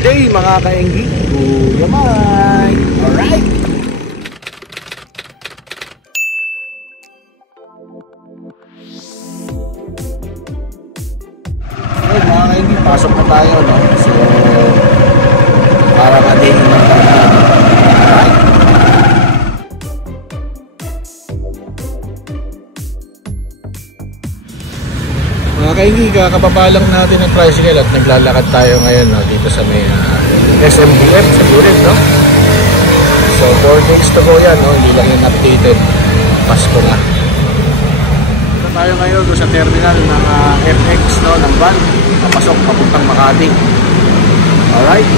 day mga kaenggi. Kuya Mike. Alright. Okay mga kaenggi, pasok na tayo, no? So para ka-day ng alright. Mga kainggi, kakapapalang natin ng tricycle at naglalakad tayo ngayon, no, dito sa may SMBF sa Burin, no? So 4 weeks to go yan, no? Hindi lang yung updated. Pasko na. Dito tayo ngayon sa terminal ng FX, no, ng van. Papasok papuntang Makati. Alright.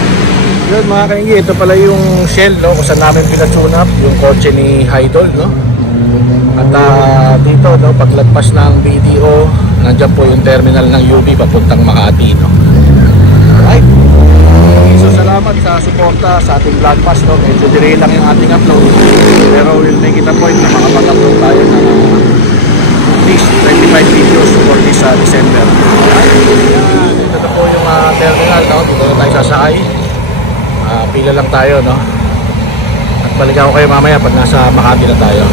Yun mga kainggi, ito pala yung Shell, no, kung saan namin pinatune up yung kotse ni Idol, no? At dito, no, paglagpas ng BDO, nandiyan po yung terminal ng UB papuntang Makati, no? Alright. So salamat sa suporta sa ating vlog pass, no? Medyo delay lang yung ating upload, pero we'll make it a point na makapag-upload tayo ng at least 25 videos for this December. Alright. Dito na po yung terminal, no? Dito na tayo sasakay. Pila lang tayo, no? At balikan ko kayo mamaya pag nasa Makati na tayo.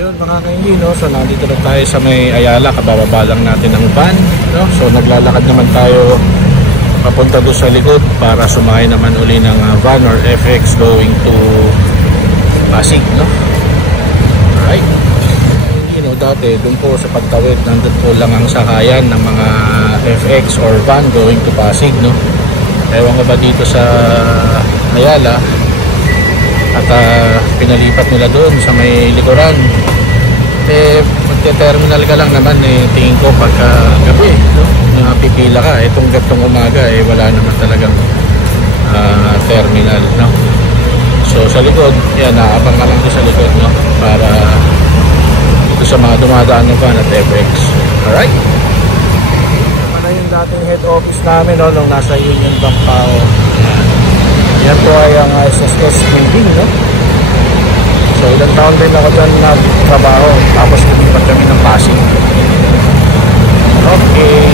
Yun mga kainggi, no? So nandito na tayo sa may Ayala, kabababa lang natin ng van, no? So naglalakad naman tayo papunta doon sa likod para sumakay naman uli ng van or FX going to Pasig, no? Alright. You know, dati doon po sa pagtawid nandun po lang ang sakayan ng mga FX or van going to Pasig, no? Ewan ko ba dito sa Ayala at pinalipat nila doon sa may likuran. Magte-terminal ka lang naman, tingin ko pagka gabi, no? Pipila ka, itong gatong umaga wala naman talagang terminal, no? So sa likod, yan, naabang ka lang doon sa likod, no? Para dito sa mga dumadaan ng van at FX. Alright? Yan yung dating head office namin, no? Nung nasa Union Bank pa ako. Yan po ay ang SSS building, no? So ilang taon din ako dyan nagtrabaho, tapos lumipat kami ng Pasig. Okay.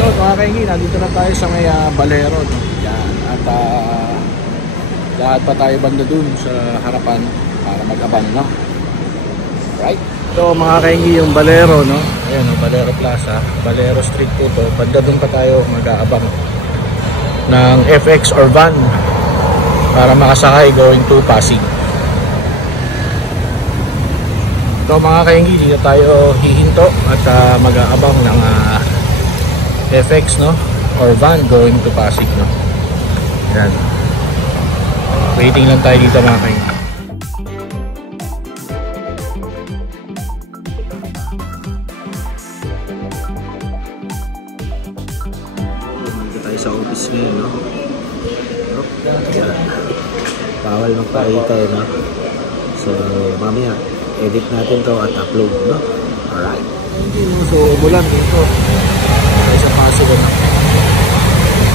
So mga kainggi, nandito na tayo sa may Balero, no? Yan. At lahat pa tayo banda dun sa harapan para mag-aban, no? Right? So mga kainggi, yung Balero, no? Ayan, no? Balero Plaza, Balero Street po to. Banda dun pa tayo mag-aabang ng FX or van para makasakay going to Pasig. So mga kainggi, dito tayo hihinto at mag-aabang ng FX, no, or van going to Pasig, no. Yan. Waiting lang tayo dito mga kainggi. Dito tayo sa office ngayon, no. Bawal magpakita, no. So mamaya edit natin to at upload, no? Alright. So umulan dito sa Pasig, no?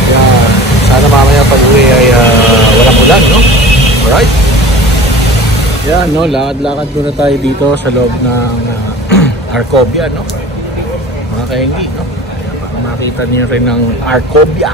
Kaya sana mamaya pag uwi ay walang ulan, no? Alright. Yan, no? Lakad-lakad muna tayo dito sa loob ng Arcobia, no? Mga kainggi, no? Para makita niyo rin ng Arcobia.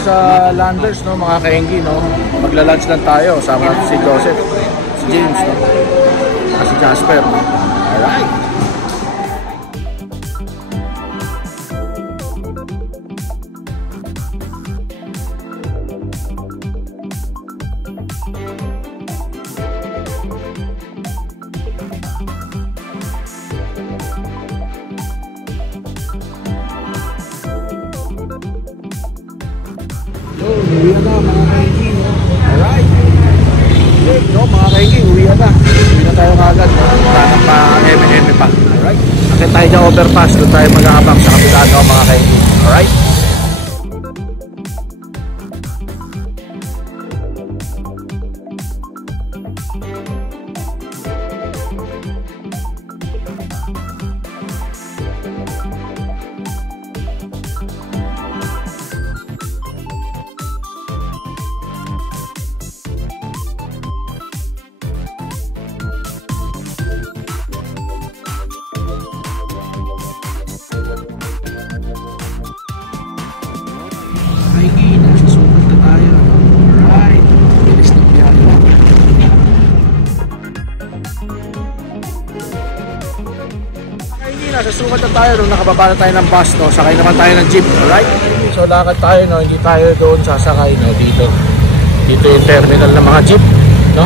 Sa Landers, no, mga kaenggi, no, magla-lunch lang tayo. Sama natin si Joseph, si James, no? At si Jasper, no? Alright. Uwi na mga kaingi, no? Alright. Okay, no, mga kaingi, uwi na. Uwi na tayo kagad, no? Wala nang pa-M&M pa. Alright. Akit tayo dyan overpass, doon tayo mag-aabang sa kapila, no, mga kaingi. Alright. Kaingi, nasa sukat na tayo. Alright. Bilis na biyahe. Kaingi, nasa sukat na tayo. Nung nakababa na tayo ng bus, no? Sakay naman tayo ng jeep. Alright. So lakad tayo, no? Hindi tayo doon sasakay, no? Dito yung terminal ng mga jeep, no?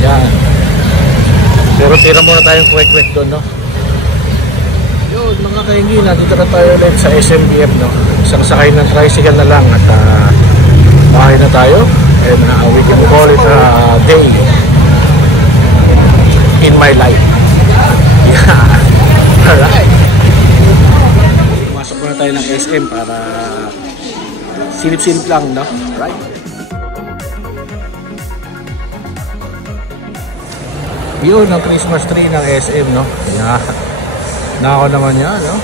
Yan. Pero tira muna tayong kwek-kwek doon, no? Yun, mga kaingi, nandito na tayo ulit sa SMBF, no? Isang sakay ng tricycle na lang at bahay na tayo, and we can call it a day in my life. Yeah. Alright. Pumasok muna tayo ng SM para silip-silip lang, no? Alright. Yun ang Christmas tree ng SM, no? Yeah. Nako naman yan, no?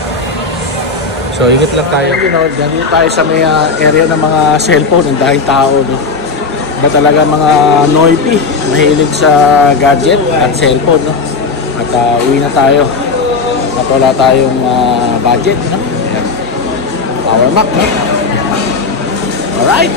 So, ingat lang tayo. You know, dito tayo sa may area ng mga cellphone, ang dahil tao, no? Ba talaga mga noisy, mahilig sa gadget at cellphone, no? At uwi na tayo. At wala tayong budget, no? Ayan. Power Mac, no? Alright!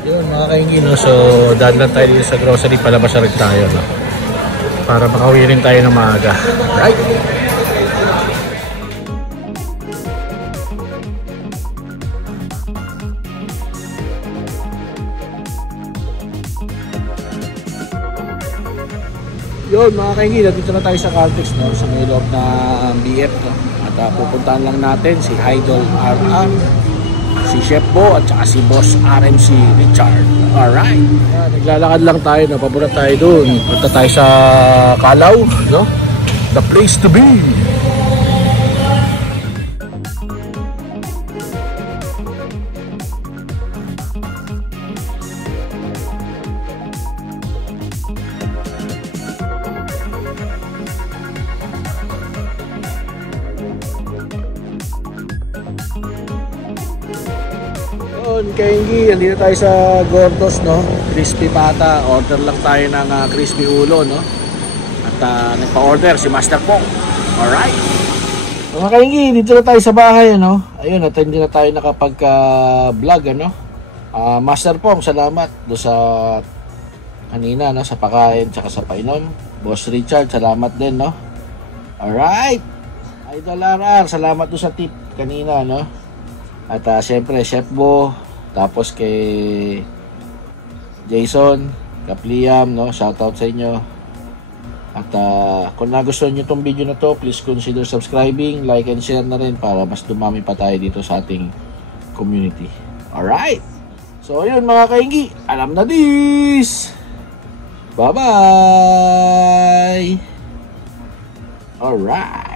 Yun mga kaingi, no? So daan lang tayo dito sa grocery, palabas na rin tayo, no? Para makauwi rin tayo ng maaga. Right? Yun mga kaingi, dito na tayo sa Caltex, no? Sa may loob ng BF, no? At pupuntahan lang natin si Idol RR, si Chef Bo at saka si Boss RMC Richard. Alright. Naglalakad lang tayo, no? Papunta tayo dun. Punta tayo sa Kalaw, no? The place to be. Kaingi, andito tayo sa Gordos, no? Crispy pata. Order lang tayo ng crispy ulo, no? At nagpa-order si Master Pong. Alright. Mga kaingi, dito na tayo sa bahay, ano? Ayun, at hindi na tayo nakapag-vlog, ano? Master Pong, salamat do sa kanina, no? Sa pakain, tsaka sa painom. Boss Richard, salamat din, no? Alright. Idol RR, salamat do sa tip kanina, no? At siyempre, Chef Bo, tapos kay Jason, Kapliam, no? Shoutout sa inyo. At kung nagustuhan nyo itong video na to, please consider subscribing, like and share na rin para mas dumami pa tayo dito sa ating community. Alright! So yun mga kaingi, alam na this! Bye-bye! Alright!